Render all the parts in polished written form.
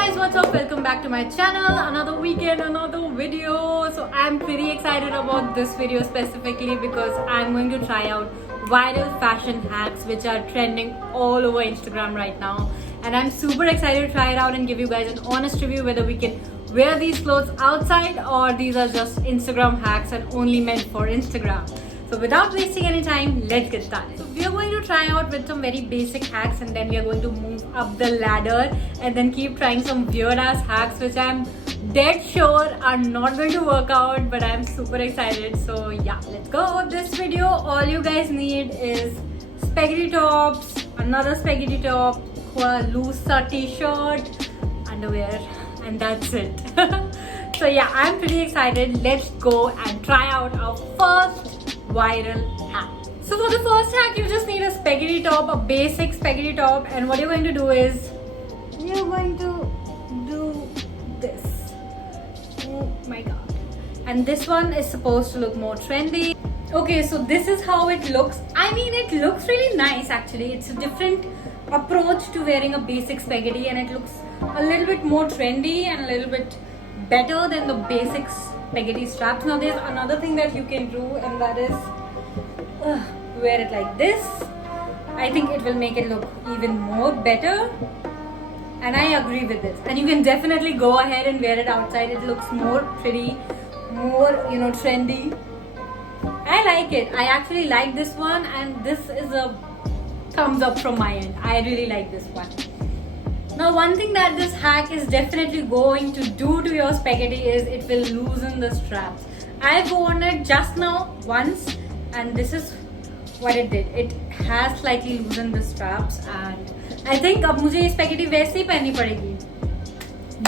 guys, what's up? Welcome back to my channel. Another weekend, another video. So I'm pretty excited about this video specifically because I'm going to try out viral fashion hacks which are trending all over Instagram right now. And I'm super excited to try it out and give you guys an honest review whether we can wear these clothes outside or these are just Instagram hacks and only meant for Instagram. So without wasting any time, let's get started. So we are going to try out with some very basic hacks and then we are going to move up the ladder and then keep trying some weird ass hacks which I'm dead sure are not going to work out, but I'm super excited. So yeah, let's go. This video, all you guys need is spaghetti tops, another spaghetti top, a loose t-shirt, underwear, and that's it. So yeah, I'm pretty excited. Let's go and try out our first viral hack. So for the first hack, you just need a spaghetti top, a basic spaghetti top, and what you're going to do is you're going to do this. Oh my god. And this one is supposed to look more trendy. Okay, so this is how it looks. I mean, it looks really nice actually. It's a different approach to wearing a basic spaghetti and it looks a little bit more trendy and a little bit better than the basic spaghetti straps. Now there's another thing that you can do, and that is wear it like this. I think it will make it look even more better, and I agree with this. And you can definitely go ahead and wear it outside. It looks more pretty, more trendy. I like it. I actually like this one, and this is a thumbs up from my end. I really like this one. Now one thing that this hack is definitely going to do to your spaghetti is it will loosen the straps. I've worn it just now once and this is what it did. It has slightly loosened the straps and I think अब मुझे ये spaghetti वैसे ही पहननी पड़ेगी,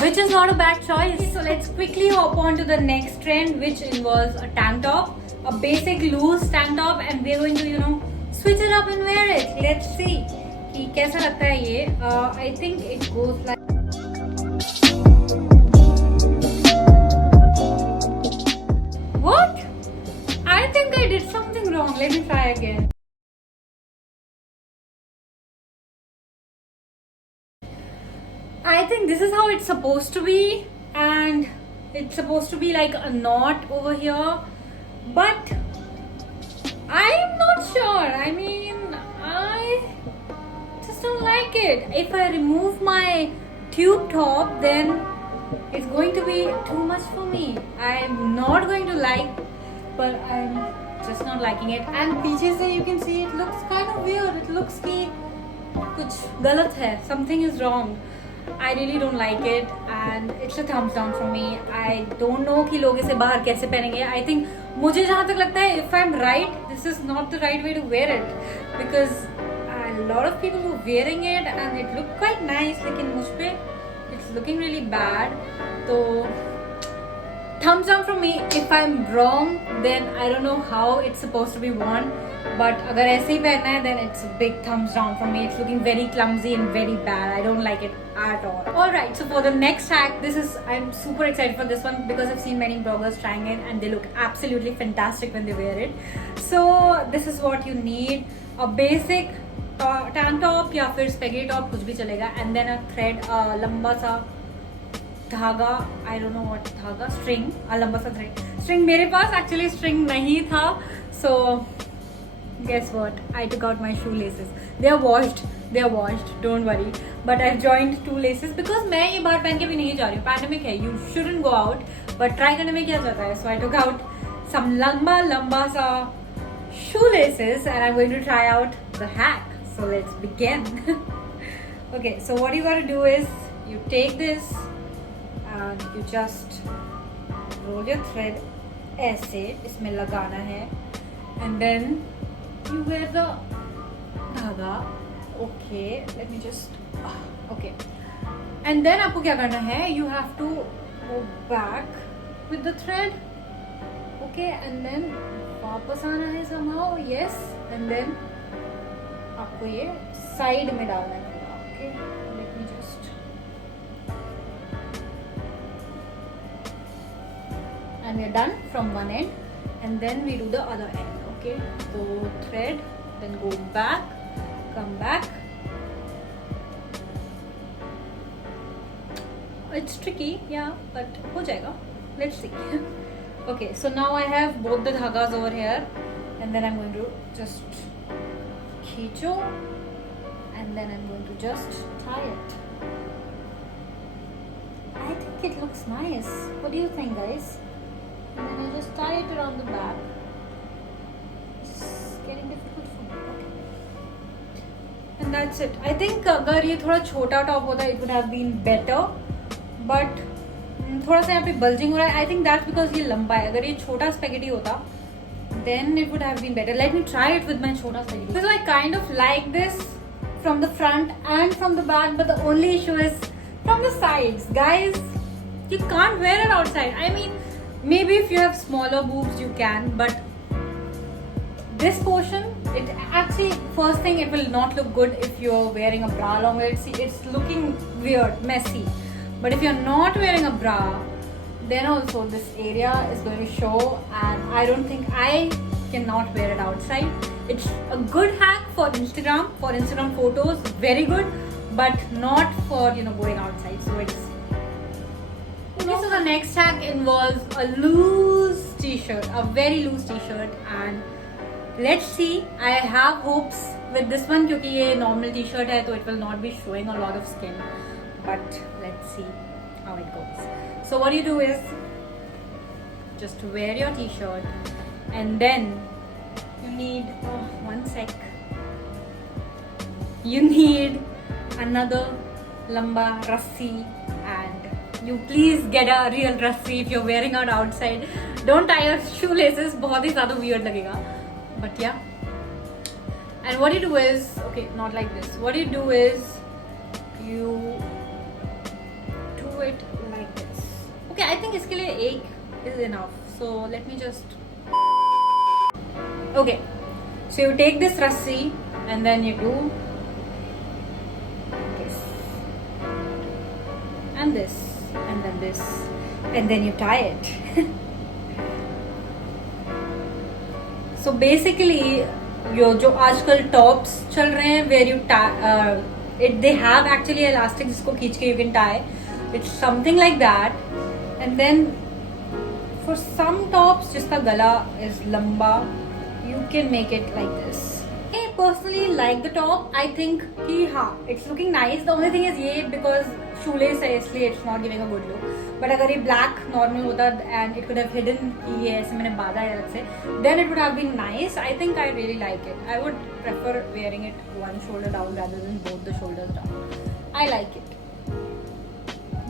which is not a bad choice. So let's quickly hop on to the next trend, which involves a tank top, a basic loose tank top, and we're going to switch it up and wear it. Let's see कि कैसा लगता है ये. I think it goes like what? I think I did something wrong. Let me try again. I think this is how it's supposed to be, and it's supposed to be like a knot over here, but I'm not sure. I mean, I just don't like it. If I remove my tube top, then it's going to be too much for me. I'm not going to like, but I'm just not liking it. And पीछे से you can see it looks kind of weird. It looks कि कुछ गलत है. Something is wrong. I really don't like it, and it's a thumbs down from me. I don't know कि लोग इसे बाहर कैसे पहनेंगे. I think मुझे जहाँ तक लगता है, if I'm right, this is not the right way to wear it, because a lot of people were wearing it and it looked quite nice. लेकिन मुझ पे it's looking really bad. So thumbs down from me. If I'm wrong, then I don't know how it's supposed to be worn. But अगर ऐसे ही पहनना है, then it's a big thumbs down from me. It's looking very clumsy and very bad. I don't like it at all. Alright, so for the next hack, I'm super excited for this one because I've seen many bloggers trying it and they look absolutely fantastic when they wear it. So this is what you need. A basic tank top या फिर spaghetti top, कुछ भी चलेगा, and then a thread, लंबा सा धागा, I don't know what धागा, string, लंबा सा string. मेरे पास actually string नहीं था, so guess what? I took out my shoelaces. They are washed, don't worry. But I've joined two laces because मैं ये बाहर पहन के भी नहीं जा रही हूँ. Pandemic है, you shouldn't go out. But try करने में क्या जाता है? So I took out some लंबा सा shoelaces and I'm going to try out the hack. So let's begin. Okay, so what you gotta do is you take this and you just roll your thread ऐसे इसमें लगाना है, and then you wear the धागा. Okay, let me just okay, and then आपको क्या करना है? You have to go back with the thread. Okay, and then वापस आना है somehow. Yes, and then आपको ये साइड में डालना है. Okay, let me just, and we're done from one end, and then we do the other end. Okay, so thread, then go back, come back, It's tricky, yeah, but ho jayega. Let's see. Okay, so now I have both the dhagas over here, and then I'm going to just khicho, and then I'm going to just tie it. I think it looks nice. What do you think, guys? And then I just tie it around the back. It's getting difficult for me. Okay. And that's it. I think अगर ये थोड़ा छोटा top होता, it would have been better. But थोड़ा सा यहाँ पे bulging हो रहा है. I think that's because ये लंबा है. अगर ये छोटा spaghetti होता, then it would have been better. Let me try it with my छोटा spaghetti. So I kind of like this from the front and from the back, but the only issue is from the sides. Guys, you can't wear it outside. I mean, maybe if you have smaller boobs you can, but this portion, it actually, first thing, it will not look good if you're wearing a bra along with it. See, it's looking weird, messy. But if you're not wearing a bra, then also this area is going to show, and I don't think I cannot wear it outside. It's a good hack for Instagram photos, very good, but not for going outside. So it's okay. So the next hack involves a loose t-shirt, a very loose t-shirt, and let's see. I have hopes with this one because ये normal t-shirt है, so it will not be showing a lot of skin. But let's see how it goes. So what you do is just wear your t-shirt, and then you need one sec. You need another lamba rassi, and you please get a real rassi if you're wearing it outside. Don't tie your shoelaces, बहुत ही ज़्यादा weird लगेगा. But yeah. And what you do is, okay, not like this. What you do is you do it like this. Okay, I think इसके लिए एक is enough. So let me just. Okay, so you take this rassi and then you do this and this and then this and then you tie it. So basically जो आजकल tops चल रहे हैं where you tie they have actually elastic जिसको खींच के you can tie. It's something like that, and then for some tops जिसका गला is लंबा, you can make it like this. I personally like the top. I think कि हाँ, it's looking nice. The only thing is ये because shoelace है इसलिए it's not giving a good look. But अगर ये black normal होता and it could have hidden कि ये ऐसे मैंने बांधा है अलग से, then it would have been nice. I think I really like it. I would prefer wearing it one shoulder down rather than both the shoulders down. I like it.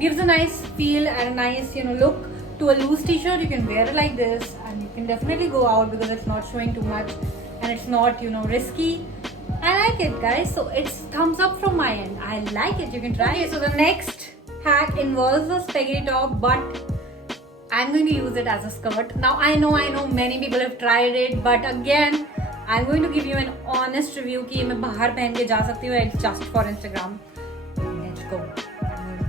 Gives a nice feel and a nice look to a loose t-shirt. You can wear it like this and you can definitely go out because it's not showing too much and it's not risky. I like it, guys. So it's thumbs up from my end. I like it. You can try it. So the next hack involves a spaghetti top, but I'm going to use it as a skirt. Now I know many people have tried it, but again I'm going to give you an honest review कि मैं बाहर पहन के जा सकती हूँ. It's just for Instagram. Let's go.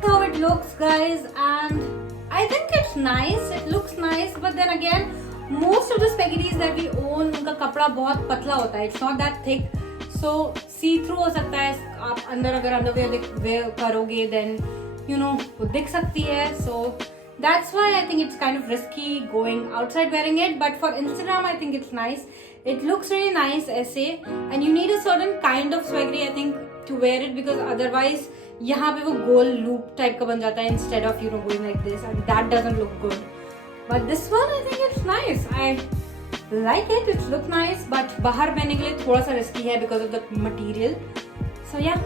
How it looks, guys, and I think it's nice. It looks nice, but then again, most of the spaghettis that we own, उनका कपड़ा बहुत पतला होता है. It's not that thick, so see-through हो सकता है. आप अंदर अगर underwear wear करोगे, then वो दिख सकती है. So that's why I think it's kind of risky going outside wearing it. But for Instagram, I think it's nice. It looks really nice, ऐसे, and you need a certain kind of spaghetti, I think, to wear it because otherwise यहाँ पे वो गोल loop type का बन जाता है instead of going like this, and that doesn't look good. But this one, I think it's nice. I like it. It looks nice, but बाहर पहनने के लिए थोड़ा सा risky है because of the material. So yeah,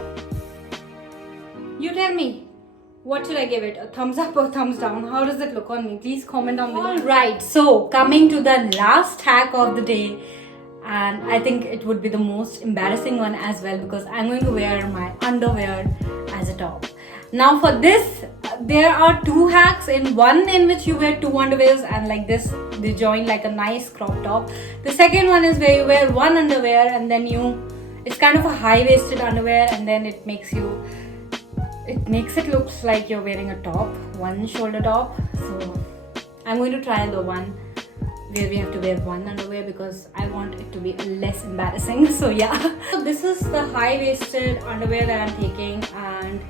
you tell me, what should I give it? A thumbs up or thumbs down? How does it look on me? Please comment down below. Alright, so coming to the last hack of the day, and I think it would be the most embarrassing one as well because I'm going to wear my underwear as a top. Now for this, there are two hacks. One in which you wear two underwears and like this, they join like a nice crop top. The second one is where you wear one underwear and then it's kind of a high-waisted underwear, and then it makes it looks like you're wearing a top, one shoulder top. So I'm going to try the one where we have to wear one underwear because I want it to be less embarrassing. So yeah. So this is the high-waisted underwear that I'm taking, and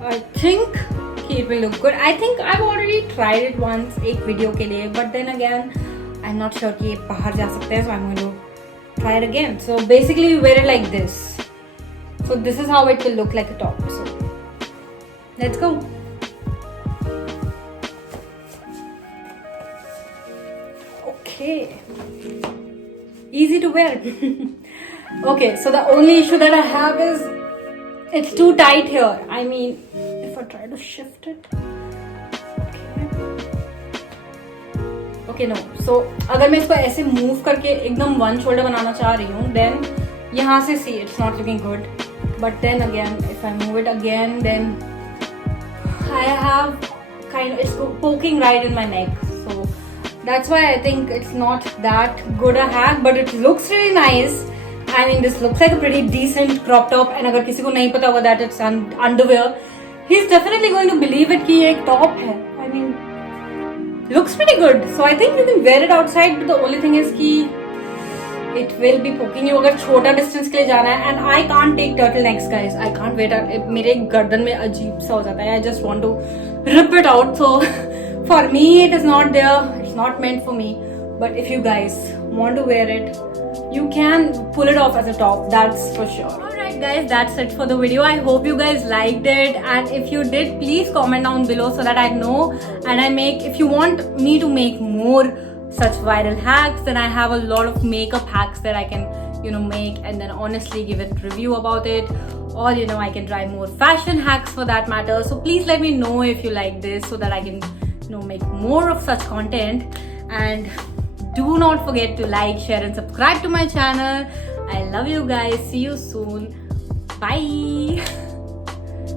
I think कि it will look good. I think I've already tried it once एक video के लिए, but then again I'm not sure कि ये बाहर जा सकते हैं, so I'm going to try it again. So basically you wear it like this. So this is how it will look like a top. So let's go. Okay. Easy to wear. Okay, so the only issue that I have is it's too tight here. I mean, if I try to shift it. Okay, no. So अगर मैं इसको ऐसे move करके एकदम one shoulder बनाना चाह रही हूँ, then यहाँ से see it's not looking good. But then again, if I move it again, then I have kind of it's poking right in my neck. So that's why I think it's not that good a hack, but it looks really nice. I mean, this looks like a pretty decent crop top, and अगर किसी को नहीं पता होगा that it's underwear, he's definitely going to believe it कि ये एक top है. I mean, looks pretty good. So I think you can wear it outside, but the only thing is कि it will be poking you अगर छोटा distance के लिए जाना है, and I can't take turtlenecks, guys. I can't wear it. मेरे गर्दन में अजीब सा हो जाता है. I just want to rip it out. So for me, it is not there. It's not meant for me. But if you guys want to wear it, you can pull it off as a top, that's for sure. Alright guys, that's it for the video. I hope you guys liked it, and if you did, please comment down below so that I know, and if you want me to make more such viral hacks, then I have a lot of makeup hacks that I can make and then honestly give a review about it, or I can try more fashion hacks for that matter. So please let me know if you like this so that I can make more of such content. And do not forget to like, share and subscribe to my channel. I love you guys. See you soon. Bye.